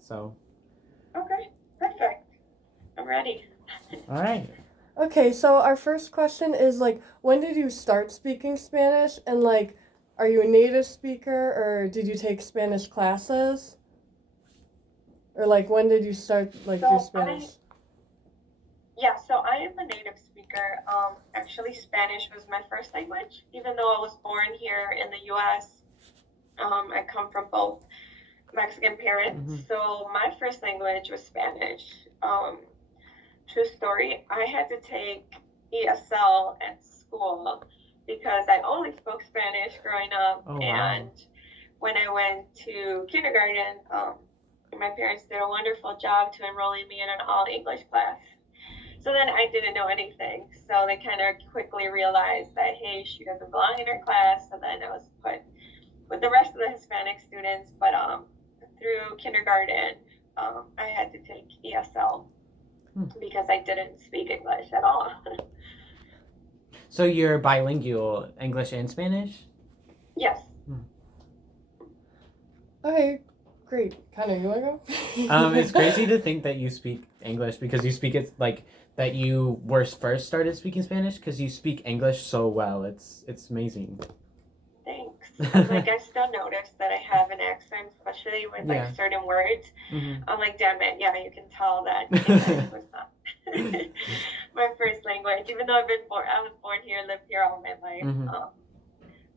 So, Okay, perfect. I'm ready. all right. Okay, so our first question is like, when did you start speaking Spanish? And like, are you a native speaker or did you take Spanish classes? Or like, when did you start like your So Spanish? I am a native speaker. Actually, Spanish was my first language, even though I was born here in the U.S. I come from both Mexican parents, Mm-hmm. so my first language was Spanish. Um, True story, I had to take ESL at school because I only spoke Spanish growing up, Oh, wow. and when I went to kindergarten, my parents did a wonderful job to enrolling me in an all English class. So then I didn't know anything. So they kind of quickly realized that, hey, she doesn't belong in her class. So then I was put with the rest of the Hispanic students. But through kindergarten, I had to take ESL Hmm. because I didn't speak English at all. So you're bilingual, English and Spanish? Yes. Okay, great. Connor, you wanna go? It's crazy to think that you speak English because you speak it like that you were first started speaking Spanish because you speak English so well. It's amazing. Thanks. Like I still notice that I have an accent, especially with like Yeah. certain words. Mm-hmm. I'm like, damn it, yeah, you can tell that English was not my first language, even though I was born here, lived here all my life. Mm-hmm.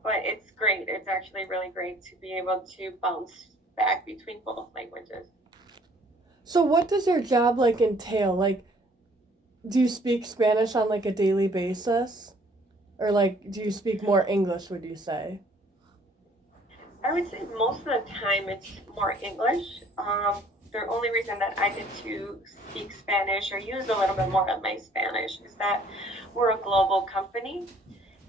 But it's great. It's actually really great to be able to bounce back between both languages. So what does your job like entail? Like, do you speak Spanish on like a daily basis? Or like, do you speak more English, would you say? I would say most of the time it's more English. The only reason that I get to speak Spanish or use a little bit more of my Spanish is that we're a global company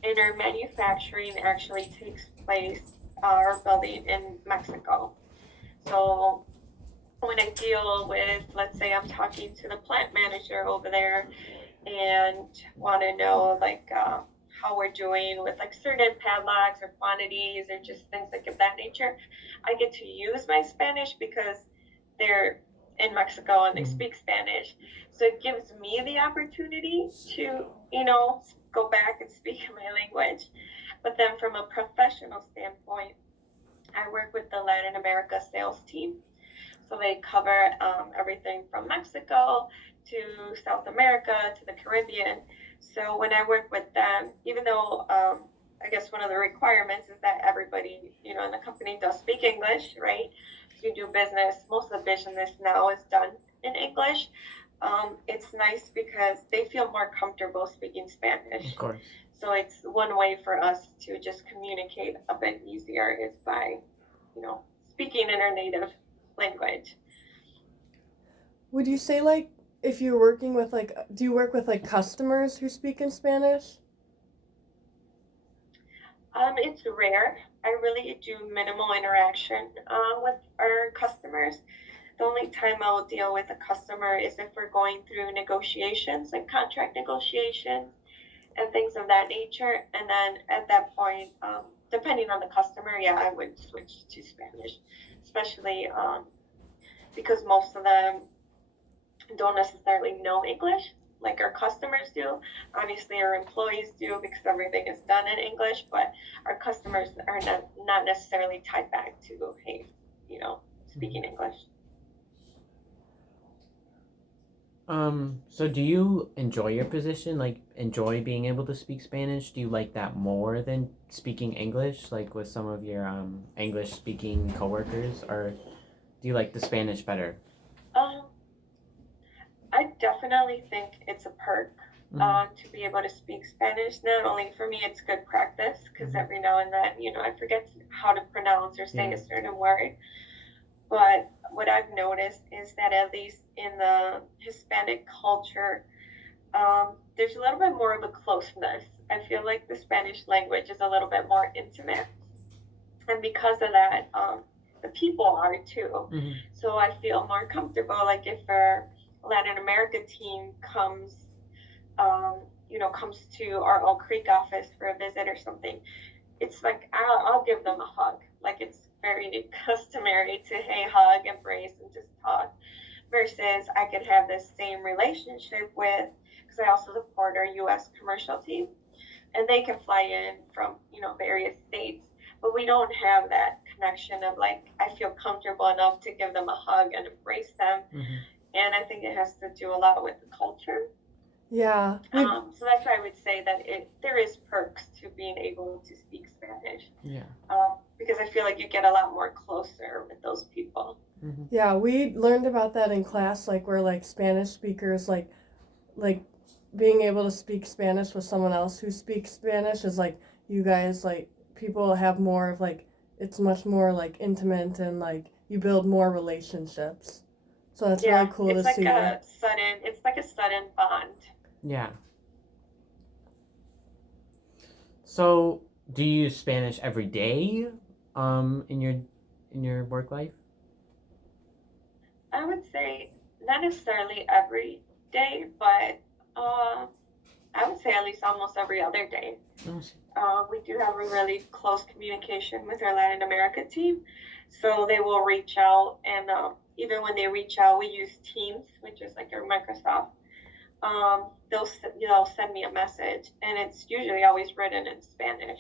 and our manufacturing actually takes place, our building in Mexico. So when I deal with, let's say I'm talking to the plant manager over there and want to know like how we're doing with like certain padlocks or quantities or just things like of that nature, I get to use my Spanish because they're in Mexico and they Mm-hmm. speak Spanish. So it gives me the opportunity to, go back and speak my language. But then from a professional standpoint, I work with the Latin America sales team. So they cover everything from Mexico to South America to the Caribbean. So when I work with them, even though I guess one of the requirements is that everybody, in the company does speak English, right? So you do business, most of the business now is done in English. It's nice because they feel more comfortable speaking Of Spanish. course. So it's one way for us to just communicate a bit easier is by, speaking in our native language. Would you say like, if you're working with like, do you work with like customers who speak in Spanish? It's rare. I really do minimal interaction with our customers. The only time I will deal with a customer is if we're going through negotiations, like contract negotiations and things of that nature. And then at that point, depending on the customer, yeah, I would switch to Spanish, especially because most of them don't necessarily know English like our customers do. Obviously, our employees do because everything is done in English, but our customers are not necessarily tied back to, hey, speaking English. So do you enjoy your position? Like, enjoy being able to speak Spanish? Do you like that more than speaking English, like with some of your English speaking coworkers, or do you like the Spanish better? Um, I definitely think it's a perk Mm-hmm. to be able to speak Spanish. Not only for me, it's good practice because Mm-hmm. every now and then, I forget how to pronounce or say Yeah. a certain word. But what I've noticed is that at least in the Hispanic culture, there's a little bit more of a closeness. I feel like the Spanish language is a little bit more intimate, and because of that, the people are too. Mm-hmm. So I feel more comfortable. Like if our Latin America team comes to our Oak Creek office for a visit or something, it's like I'll give them a hug. Like it's very customary to, hey, hug, embrace, and just talk, versus I could have this same relationship with, because I also support our U.S. commercial team, and they can fly in from, various states, but we don't have that connection of like, I feel comfortable enough to give them a hug and embrace them. Mm-hmm. And I think it has to do a lot with the culture. Yeah. So that's why I would say that there is perks to being able to speak Spanish. Yeah. Because I feel like you get a lot more closer with those people. Mm-hmm. Yeah, we learned about that in class, like where like Spanish speakers like being able to speak Spanish with someone else who speaks Spanish is like you guys like people have more of like it's much more like intimate and like you build more relationships. So that's really cool to see. It's like a sudden bond. Yeah. So, do you use Spanish every day in your work life? I would say not necessarily every day, but I would say at least almost every other day. We do have a really close communication with our Latin America team, so they will reach out, and even when they reach out, we use Teams, which is like your Microsoft. They'll send me a message, and it's usually always written in Spanish.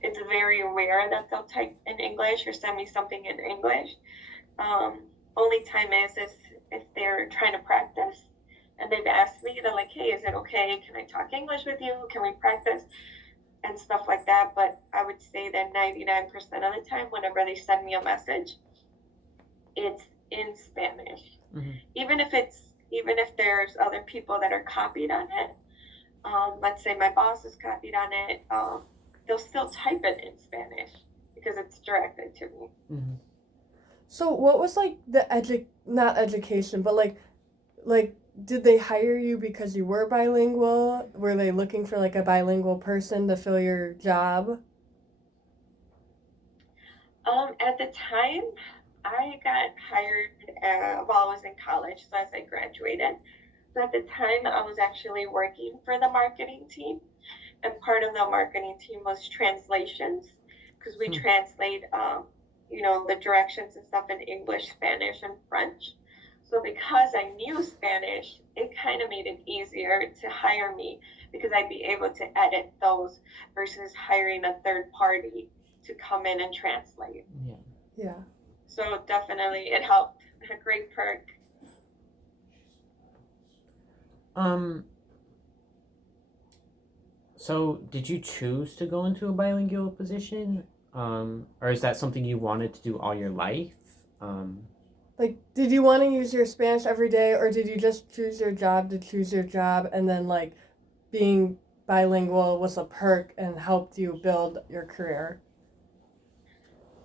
It's very rare that they'll type in English or send me something in English. Only time is if they're trying to practice, and they've asked me, they're like, hey, is it okay? Can I talk English with you? Can we practice? And stuff like that. But I would say that 99% of the time, whenever they send me a message, it's in Spanish. Mm-hmm. Even if there's other people that are copied on it, let's say my boss is copied on it, they'll still type it in Spanish because it's directed to me. Mm-hmm. So what was like the not education, but like did they hire you because you were bilingual? Were they looking for like a bilingual person to fill your job? At the time, I got hired while I was in college, so as I graduated. So at the time, I was actually working for the marketing team, and part of the marketing team was translations, because we translate, the directions and stuff in English, Spanish, and French. So because I knew Spanish, it kind of made it easier to hire me because I'd be able to edit those versus hiring a third party to come in and translate. Yeah. Yeah. So definitely it helped. A great perk. So did you choose to go into a bilingual position? Or is that something you wanted to do all your life? Like, did you want to use your Spanish every day, or did you just choose your job to choose your job, and then like being bilingual was a perk and helped you build your career?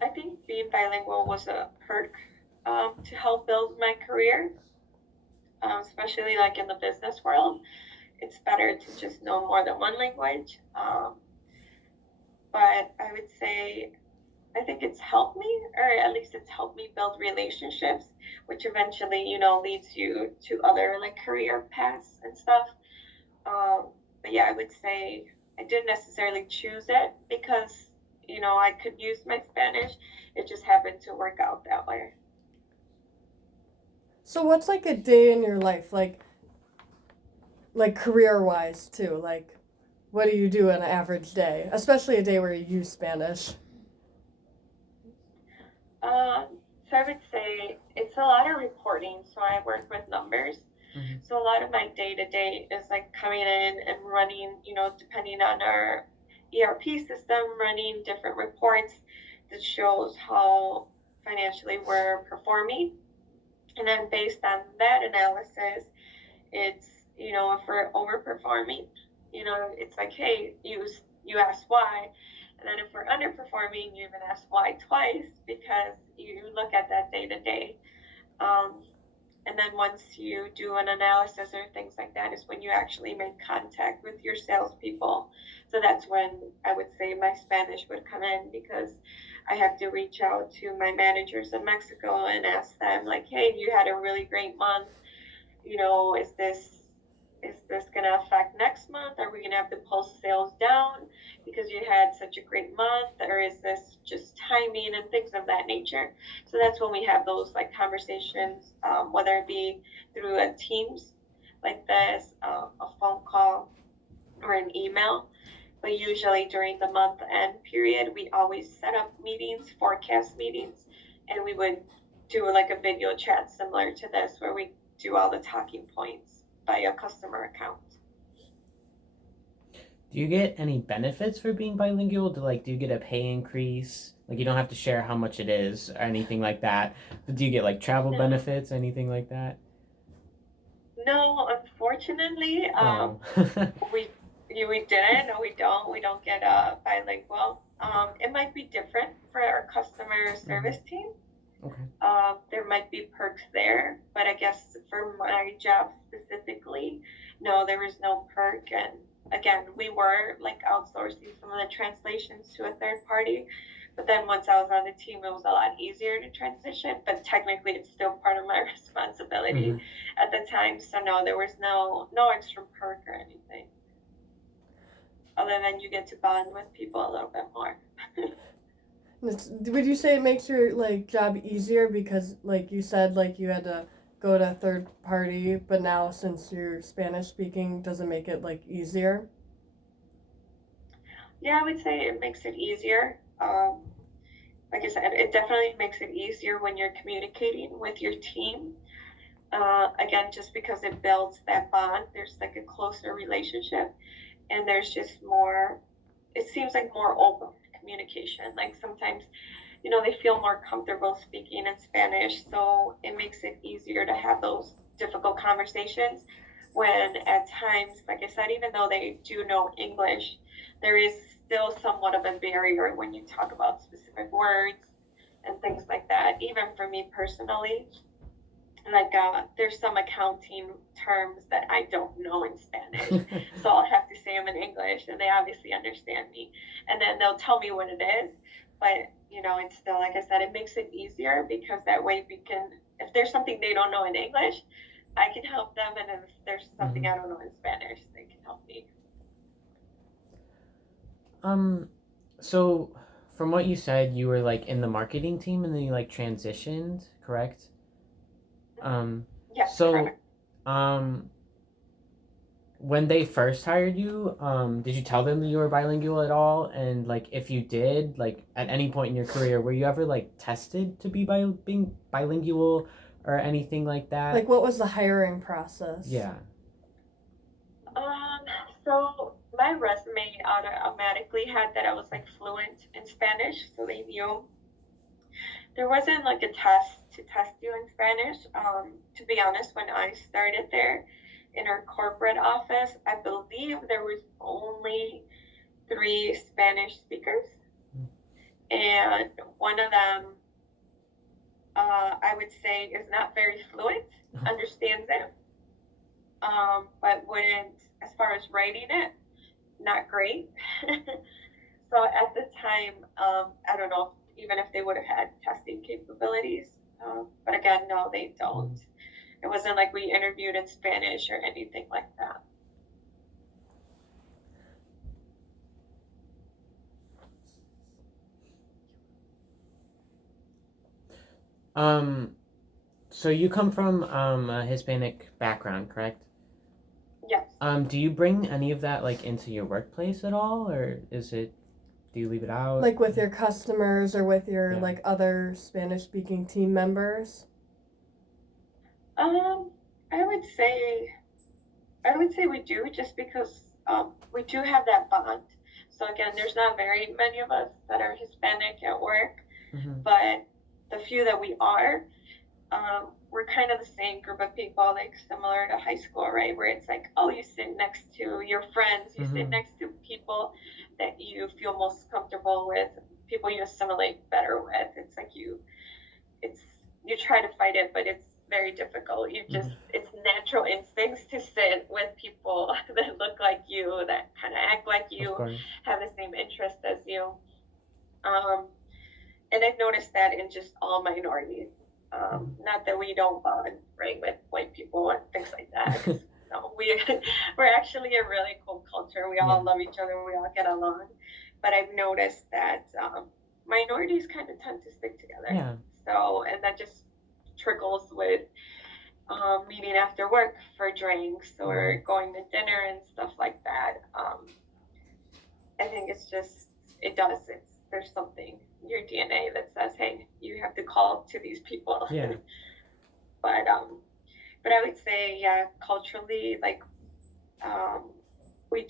I think being bilingual was a perk to help build my career, especially like in the business world. It's better to just know more than one language. But I would say I think it's helped me, or at least it's helped me build relationships, which eventually, leads you to other like career paths and stuff. But yeah, I would say I didn't necessarily choose it because, I could use my Spanish. It just happened to work out that way. So what's like a day in your life, like career-wise too? Like, what do you do in an average day, especially a day where you use Spanish? So I would say it's a lot of reporting. So I work with numbers. Mm-hmm. So a lot of my day to day is like coming in and running, depending on our ERP system, running different reports that shows how financially we're performing. And then based on that analysis, it's, if we're overperforming, it's like, hey, you asked why. And then if we're underperforming, you even ask why twice because you look at that day to day. And then once you do an analysis or things like that is when you actually make contact with your salespeople. So that's when I would say my Spanish would come in because I have to reach out to my managers in Mexico and ask them like, hey, you had a really great month. is this going to affect next month? Are we going to have to pull sales down because you had such a great month? Or is this just timing and things of that nature? So that's when we have those like conversations, whether it be through a Teams like this, a phone call, or an email. But usually during the month end period, we always set up meetings, forecast meetings, and we would do like a video chat similar to this where we do all the talking points by a customer account. Do you get any benefits for being bilingual? Do you get a pay increase? Like you don't have to share how much it is or anything like that. But do you get like travel No, benefits, anything like that? no, unfortunately, Oh. we we didn't. No, we don't. We don't get a bilingual. It might be different for our customer Hmm. service team. Okay. There might be perks there, but I guess for my job specifically, no, there was no perk. And again, we were like outsourcing some of the translations to a third party. But then once I was on the team, it was a lot easier to transition. But technically, it's still part of my responsibility Hmm. at the time. So no, there was no extra perk or anything, other than you get to bond with people a little bit more. Would you say it makes your like job easier because like you said like you had to go to a third party, but now since you're Spanish speaking, does it make it like easier? Yeah, I would say it makes it easier. Like I said, it definitely makes it easier when you're communicating with your team. Again, just because it builds that bond, there's like a closer relationship, and there's just more, it seems like more open communication. Like sometimes, they feel more comfortable speaking in Spanish, so it makes it easier to have those difficult conversations. When at times, like I said, even though they do know English, there is still somewhat of a barrier when you talk about specific words and things like that. Even for me personally, like there's some accounting terms that I don't know in Spanish, so I'll have to say them in English, and they obviously understand me, and then they'll tell me what it is. But it's still, like I said, it makes it easier because that way we can, if there's something they don't know in English, I can help them, and if there's something Hmm. I don't know in Spanish, they can help me. Um, so from what you said, you were like in the marketing team and then you like transitioned, correct? Hmm. Um, Yes, so correct. um, when they first hired you, did you tell them that you were bilingual at all? And like, if you did, like, at any point in your career, were you ever like tested to be being bilingual or anything like Like that? what was the hiring process? Yeah. Um, so my resume automatically had that I was like fluent in Spanish, so they knew. There wasn't like a test to test you in Spanish. To be honest, when I started there in our corporate office, I believe there was only three Spanish speakers, and one of them, I would say, is not very fluent, understands it, but wouldn't, as far as writing it, not great. So at the time, I don't know even if they would have had testing capabilities. But again, no, they don't. It wasn't like we interviewed in Spanish or anything like that. Um, so you come from a Hispanic background, correct? Yes. Do you bring any of that like into your workplace at all, or do you leave it out? Like with your customers or with your Yeah. like other Spanish speaking team members? Um, I would say I would say we do, just because we do have that bond. So again, there's not very many of us that are Hispanic at work, Mm-hmm. but the few that we are, we're kind of the same group of people, like similar to high school, right? Where it's like, oh, you sit next to your friends, you sit Mm-hmm. next to people that you feel most comfortable with, people you assimilate better with. It's like it's you try to fight it, but it's very difficult. Mm-hmm. It's natural instincts to sit with people that look like you, that kind of act like Of you, course. have the same interests as you. Um, and I've noticed that in just all minorities. Mm-hmm. Not that we don't bond, right, with white people and things like that, because No, we're actually a really cool culture. We all love each other. We all get along. But I've noticed that minorities kind of tend to stick together. Yeah. So, and that just trickles with meeting after work for drinks or going to dinner and stuff like that. I think it's just, it does. There's something, your DNA that says, hey, you have to call to these people. Yeah. But I would say, yeah, culturally, like, we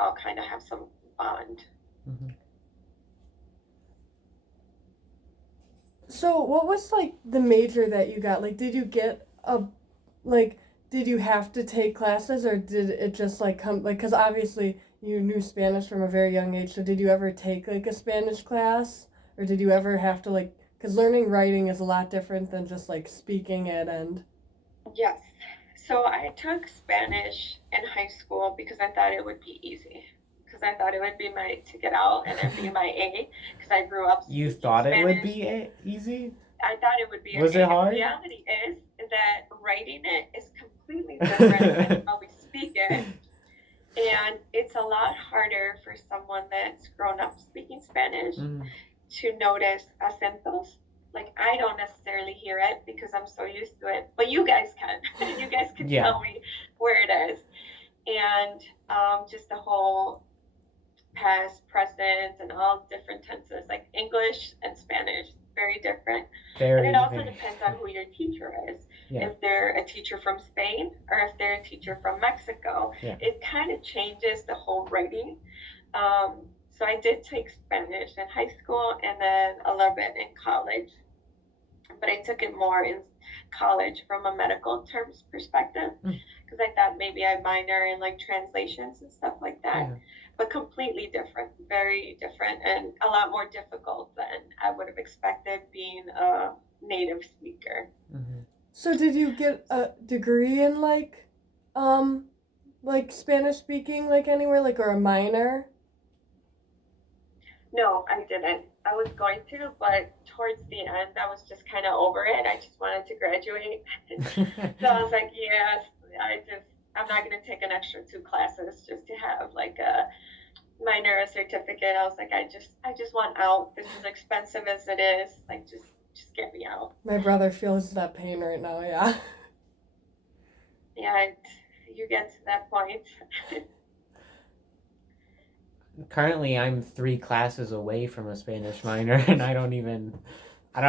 all kind of have some bond. Mm-hmm. So what was like the major that you got? Like, did you get like, did you have to take classes, or did it just like come, like, because obviously you knew Spanish from a very young age, so did you ever take like a Spanish class, or did you ever have to like, because learning writing is a lot different than just like speaking it? And yes, so I took Spanish in high school because I thought it would be easy, because I thought it would be my ticket out and it'd be my A, because I grew up You speaking thought it would Spanish. be easy? I thought it would be. Was it hard? The reality is that writing it is completely different than how we speak it. And it's a lot harder for someone that's grown up speaking Spanish to notice acentos. Like, I don't necessarily hear it because I'm so used to it, but you guys can. You guys can tell me where it is. And just the whole past, present, and all different tenses, like English and Spanish, very different. And it also depends on who your teacher is. Yeah. If they're a teacher from Spain or if they're a teacher from Mexico, it kind of changes the whole writing. So I did take Spanish in high school and then a little bit in college, but I took it more in college from a medical terms perspective, because I thought maybe I'd minor in like translations and stuff like that. But completely different, very different, and a lot more difficult than I would have expected being a native speaker. Mm-hmm. So did you get a degree in like Spanish speaking, like anywhere, like, or a minor? No, I didn't. I was going to, but towards the end, I was just kind of over it. I just wanted to graduate. So I was like, yes, I'm not going to take an extra 2 classes just to have like a minor, a certificate. I was like, I just want out. This is expensive as it is. Like, just get me out. My brother feels that pain right now. Yeah. Yeah, you get to that point. Currently, I'm 3 classes away from a Spanish minor, and I don't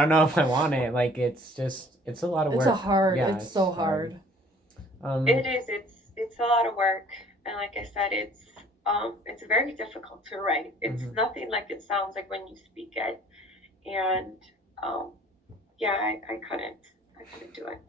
know if I want it. Like, it's a lot of work. It's so hard. It is. It's a lot of work, and like I said, it's very difficult to write. It's nothing like it sounds like when you speak it, and I couldn't do it.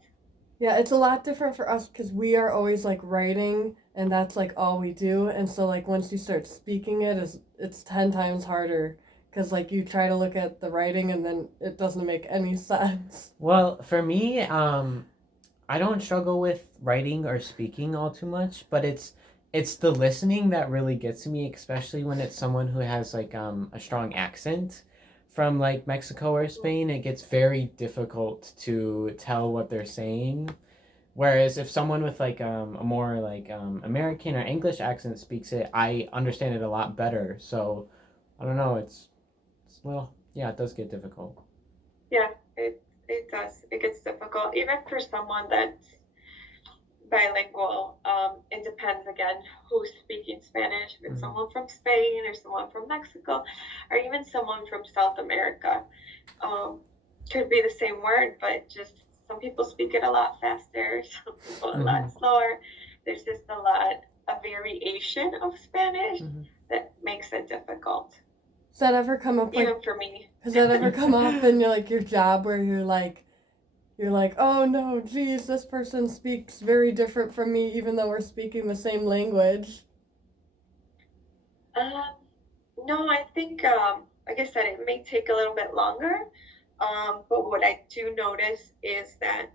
Yeah, it's a lot different for us because we are always like writing, and that's like all we do. And so like once you start speaking it's 10 times harder because like you try to look at the writing and then it doesn't make any sense. Well, for me, I don't struggle with writing or speaking all too much, but it's the listening that really gets to me, especially when it's someone who has like a strong accent from like Mexico or Spain. It gets very difficult to tell what they're saying. Whereas if someone with like a more like American or English accent speaks it, I understand it a lot better. So I don't know. It's it does get difficult. Yeah, it does. It gets difficult even for someone that's bilingual. It depends again who's speaking Spanish. If it's someone from Spain or someone from Mexico or even someone from South America, could be the same word, but just some people speak it a lot faster, some people a lot slower. There's just a lot of variation of Spanish that makes it difficult. Does that ever come up? Even for me. Has that ever come up in your job where you're like, oh no, geez, this person speaks very different from me, even though we're speaking the same language? No, I think, like I said, it may take a little bit longer. But what I do notice is that,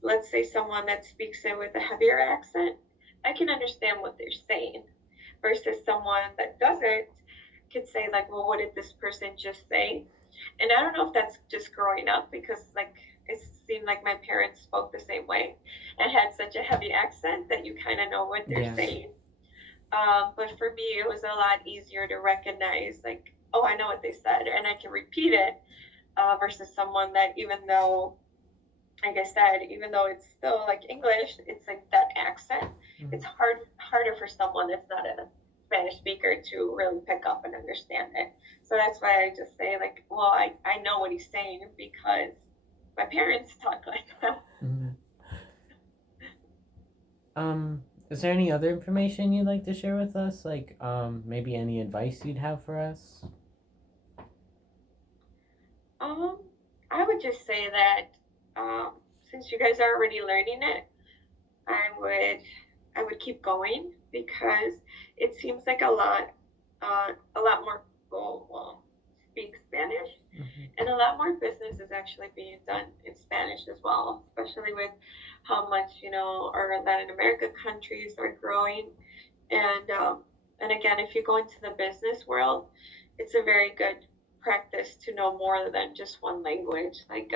let's say someone that speaks it with a heavier accent, I can understand what they're saying, versus someone that doesn't could say like, well, what did this person just say? And I don't know if that's just growing up, because like it seemed like my parents spoke the same way and had such a heavy accent that you kind of know what they're Yeah. saying. But for me, it was a lot easier to recognize, like, oh, I know what they said, and I can repeat it, versus someone that, even though, like I said, even though it's still like English, it's like that accent. Mhm. It's harder for someone that's not a Spanish speaker to really pick up and understand it. So that's why I just say, like, well, I know what he's saying because my parents talk like that. Mhm. Is there any other information you'd like to share with us? Like, maybe any advice you'd have for us? I would just say that, since you guys are already learning it, I would keep going because it seems like a lot more people speak Spanish, Mhm. and a lot more business is actually being done in Spanish as well, especially with how much, our Latin America countries are growing. And again, if you go into the business world, it's a very good practice to know more than just one language. Like,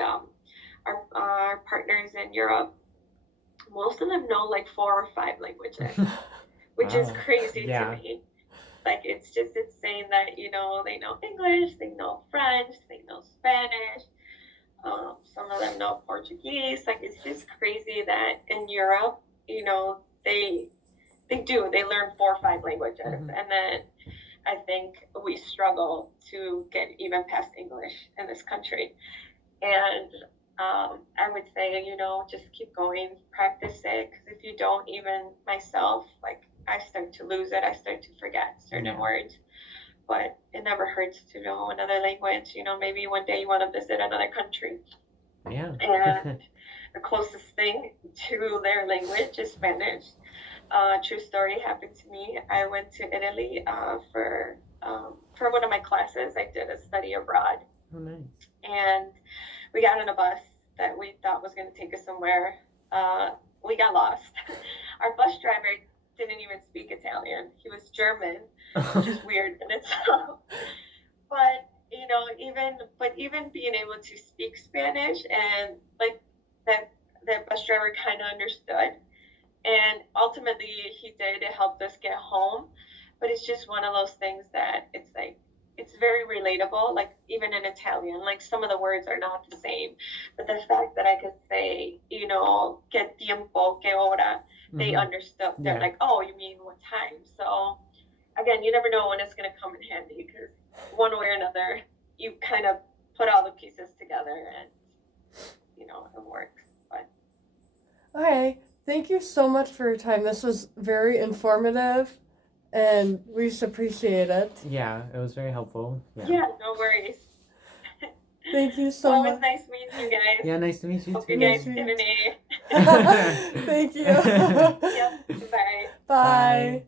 our partners in Europe, most of them know like 4 or 5 languages, which is Wow. crazy to Yeah. me. Like, it's just insane that, they know English, they know French, they know Spanish. Some of them know Portuguese. Like, it's just crazy that in Europe, they learn 4 or 5 languages, Mhm. and then I think we struggle to get even past English in this country. And, I would say, just keep going, practice it, because if you don't, even myself, like, I start to lose it. I start to forget certain Yeah. words. But it never hurts to know another language. Maybe one day you want to visit another country, Yeah. and the closest thing to their language is Spanish. True story happened to me. I went to Italy, for one of my classes. I did a study abroad, Oh, nice. and we got on a bus that we thought was going to take us somewhere. We got lost. Our bus driver didn't even speak Italian. He was German, which is weird in itself. But, even being able to speak Spanish, and like that bus driver kind of understood, and ultimately he did. It helped us get home. But it's just one of those things that it's like, it's very relatable. Like, even in Italian, like, some of the words are not the same, but the fact that I could say, que tiempo, que hora, they Mhm. understood. They're Yeah. like, oh, you mean what time? So again, you never know when it's going to come in handy, because one way or another, you kind of put all the pieces together, and it works. But Okay, thank you so much for your time. This was very informative, and we just appreciate it. Yeah, it was very helpful. Yeah. yeah, no worries. Thank you so Well, it was much. nice meeting you guys. Yeah, nice to meet you Hope too. you guys Nice to get meet an A. Thank you. Yep. Bye. Bye. Bye.